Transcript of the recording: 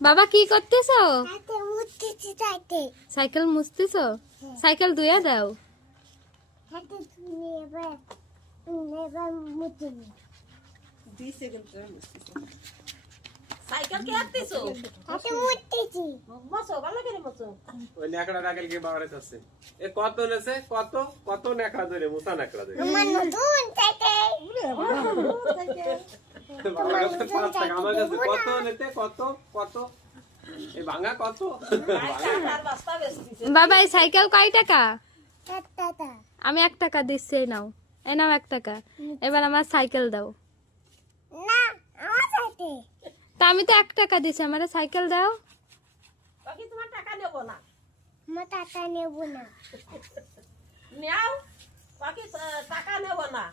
বাবা কি করতেছো? সাইকেল মুছতেছো? সাইকেল ধুয়ে দাও। সাইকেল কে আনতেছো? মশো ভালো করে মশো। ওই নেকড়া রাখেল কে বাবারে আছে এ কত নেছে কত কত নেকড়া ধরে মুসা নেকড়া ধরে আমার নতুন সাইকেল বাবার কাছে 5 টাকা আমার কাছে কত নিতে কত কত এই ভাঙা কত আর বাস্তা বেচতিছে। বাবা এই সাইকেল কয় টাকা? টাটা আমি 1 টাকা দিচ্ছি, এই নাও, এই নাও 1 টাকা। এবার আমার সাইকেল দাও। না আমার সাথে তা আমি তো 1 টাকা দিছি, আমার সাইকেল দাও। বাকি তোমার টাকা নেব না। আমার টাকা নেব না নেও বাকি টাকা নেব না।